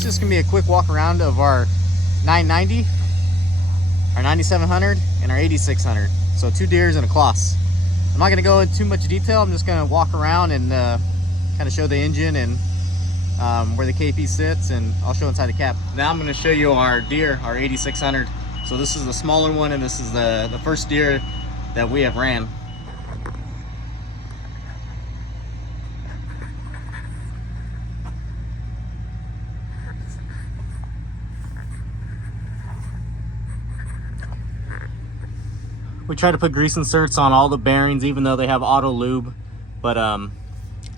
is just gonna be a quick walk around of our 990, our 9700, and our 8600. So 2 Deeres and a Claas. I'm not gonna go into too much detail. I'm just gonna walk around and kind of show the engine and where the KP sits, and I'll show inside the cab. Now I'm gonna show you our Deere, our 8600. So this is the smaller one, and this is the first Deere that we have ran. We try to put grease inserts on all the bearings, even though they have auto lube, but a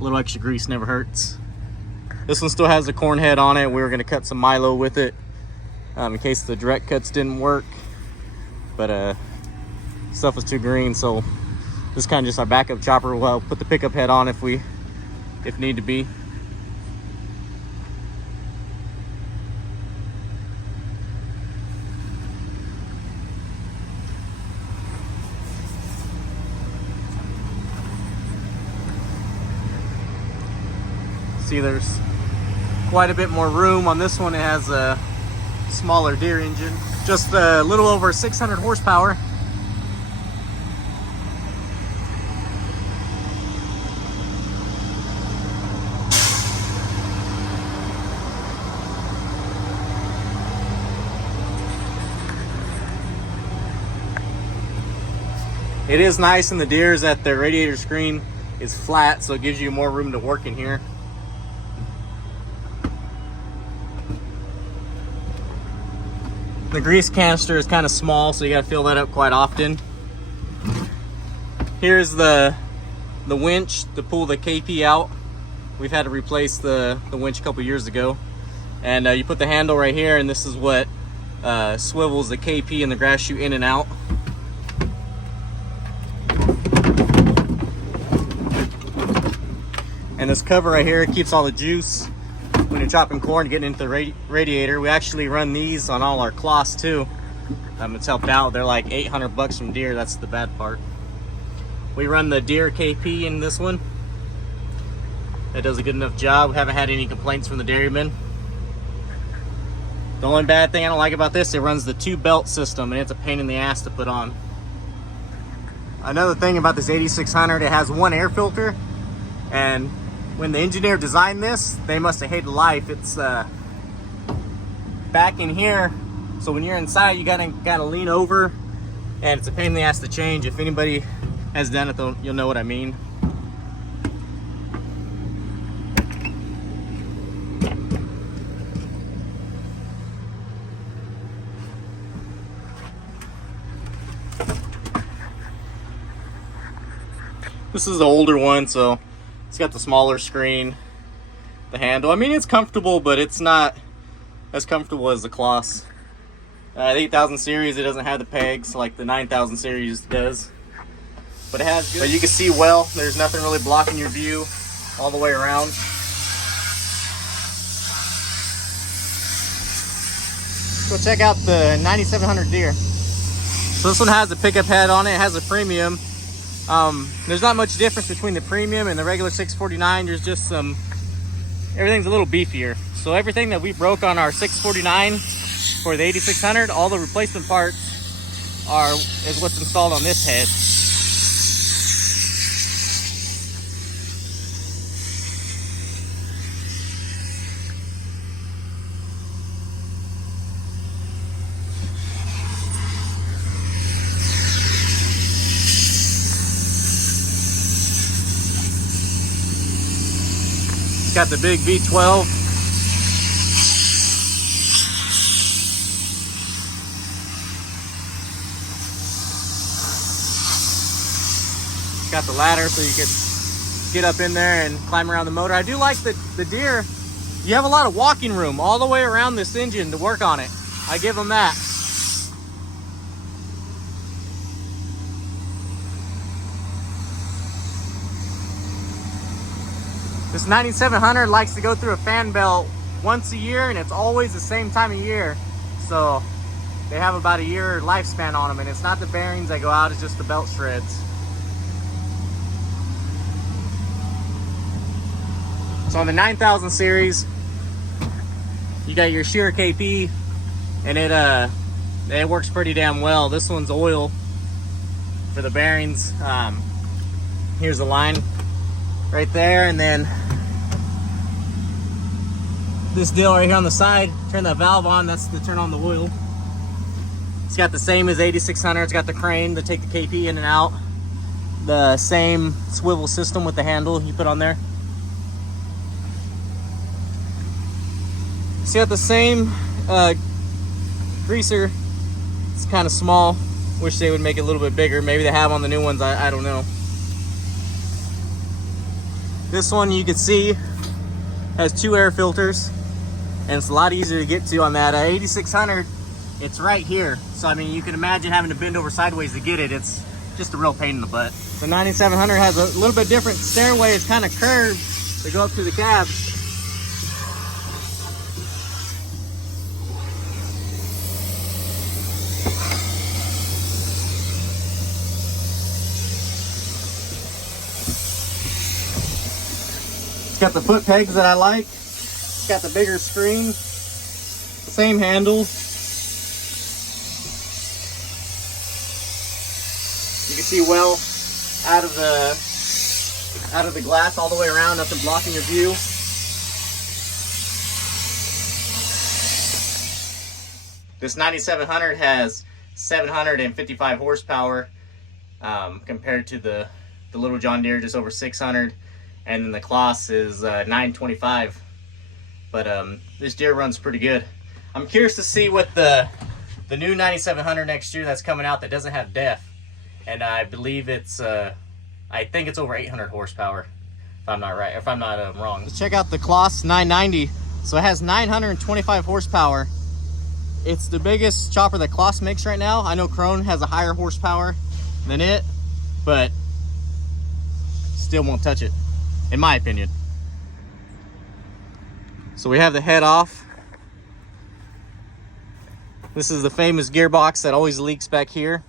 little extra grease never hurts. This one still has the corn head on it. We were gonna cut some Milo with it in case the direct cuts didn't work, but stuff was too green, so this is kind of just our backup chopper. We'll put the pickup head on if need to be. See, there's quite a bit more room on this one. It has a smaller Deere engine, just a little over 600 horsepower. It is nice in the Deeres that the radiator screen is flat, so it gives you more room to work in here. The grease canister is kind of small, so you got to fill that up quite often. Here's the winch to pull the KP out. We've had to replace the winch a couple years ago. And you put the handle right here, and this is what swivels the KP and the grass chute in and out. And this cover right here keeps all the juice when you're chopping corn, getting into the radiator. We actually run these on all our Claas too. It's helped out. They're like 800 bucks from Deere. That's the bad part. We run the Deere KP in this one. That does a good enough job. We haven't had any complaints from the dairymen. The only bad thing I don't like about this, it runs the 2-belt system, and it's a pain in the ass to put on. Another thing about this 8600, it has one air filter, and when the engineer designed this, they must have hated life. It's back in here, so when you're inside, you gotta lean over, and it's a pain in the ass to change. If anybody has done it, though, you'll know what I mean. This is the older one, so it's got the smaller screen, the handle. I mean, it's comfortable, but it's not as comfortable as the Claas. The 8000 series, it doesn't have the pegs like the 9000 series does, but it has good. But you can see well. There's nothing really blocking your view all the way around. Go check out the 9700 Deere. So this one has a pickup head on it. It has a premium. There's not much difference between the premium and the regular 649. There's just everything's a little beefier. So everything that we broke on our 649 for the 8600, all the replacement parts is what's installed on this head. Got the big V12. Got the ladder so you can get up in there and climb around the motor. I do like the Deere. You have a lot of walking room all the way around this engine to work on it. I give them that. This 9700 likes to go through a fan belt once a year, and it's always the same time of year. So they have about a year lifespan on them, and it's not the bearings that go out, it's just the belt shreds. So on the 9000 series, you got your shear KP, and it works pretty damn well. This one's oil for the bearings. Here's the line right there, and then this deal right here on the side, turn that valve on, that's to turn on the oil. It's got the same as 8600. It's got the crane to take the KP in and out. The same swivel system with the handle you put on there. It's got the same greaser. It's kind of small. Wish they would make it a little bit bigger. Maybe they have on the new ones, I don't know. This one you can see has 2 air filters, and it's a lot easier to get to on that 8600. It's right here, so I mean you can imagine having to bend over sideways to get it. It's just a real pain in the butt. The 9700 has a little bit different stairway. It's kind of curved to go up to the cab. It's got the foot pegs that I like. It's got the bigger screen, the same handle. You can see well out of the glass all the way around, nothing blocking your view. This 9700 has 755 horsepower compared to the little John Deere, just over 600. And then the Claas is 925. But this Deere runs pretty good. I'm curious to see what the new 9700 next year that's coming out that doesn't have DEF. And I believe it's, I think it's over 800 horsepower, if I'm not right, if I'm not wrong. Let's check out the claas990. So it has 925 horsepower. It's the biggest chopper that Claas makes right now. I know Krone has a higher horsepower than it, but still won't touch it, in my opinion. So we have the head off. This is the famous gearbox that always leaks back here.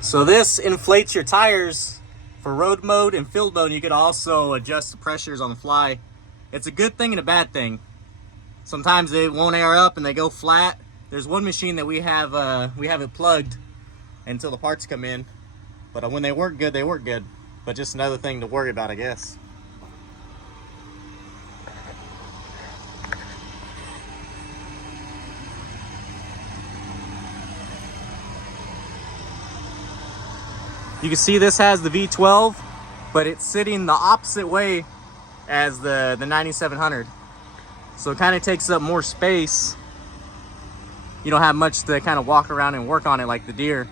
So this inflates your tires for road mode and field mode. You can also adjust the pressures on the fly. It's a good thing and a bad thing. Sometimes they won't air up and they go flat. There's one machine that we have it plugged until the parts come in. But when they work good, they work good. But just another thing to worry about, I guess. You can see this has the V12, but it's sitting the opposite way as the 9700. So it kind of takes up more space. You don't have much to kind of walk around and work on it like the Deere.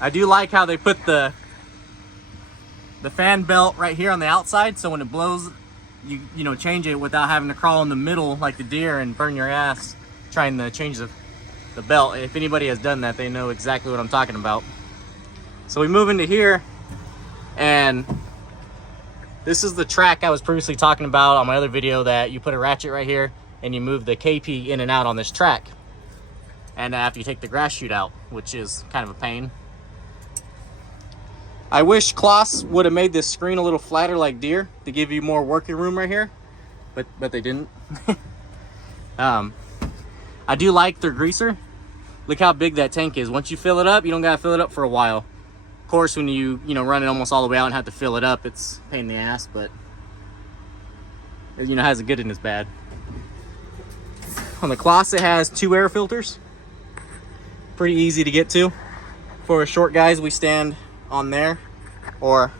I do like how they put the fan belt right here on the outside, so when it blows, you know, change it without having to crawl in the middle like the Deere and burn your ass trying to change the belt. If anybody has done that, they know exactly what I'm talking about. So we move into here, and this is the track I was previously talking about on my other video, that you put a ratchet right here and you move the KP in and out on this track. And after you take the grass chute out, which is kind of a pain. I wish Claas would have made this screen a little flatter like Deere to give you more working room right here, but they didn't. I do like their greaser. Look how big that tank is. Once you fill it up, you don't gotta fill it up for a while. Of course, when you run it almost all the way out and have to fill it up, it's a pain in the ass, but has a good and its bad. On the Claas, it has 2 air filters. Pretty easy to get to. For us short guys, we stand on there or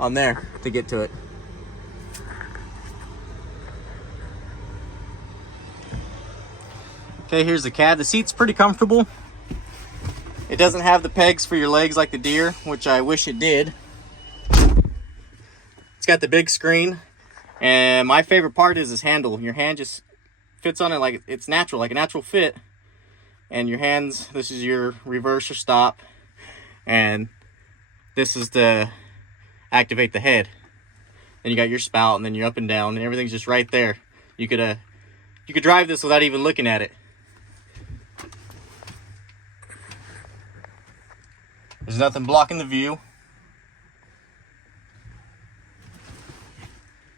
on there to get to it. Okay, here's the cab. The seat's pretty comfortable. It doesn't have the pegs for your legs like the Deere, which I wish it did. It's got the big screen, and my favorite part is this handle. Your hand just fits on it like it's natural, like a natural fit. And your hands, this is your reverse or stop, and this is to activate the head. Then you got your spout, and then you're up and down, and everything's just right there. You could drive this without even looking at it. There's nothing blocking the view.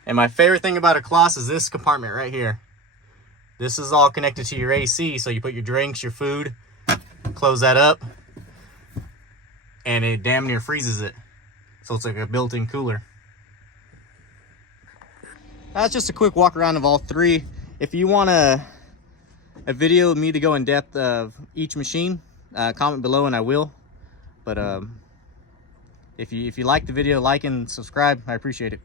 And my favorite thing about a Claas is this compartment right here. This is all connected to your AC, so you put your drinks, your food, close that up, and it damn near freezes it. So it's like a built-in cooler. That's just a quick walk around of all three. If you want a video of me to go in depth of each machine, comment below and I will. But if you like the video, like and subscribe. I appreciate it.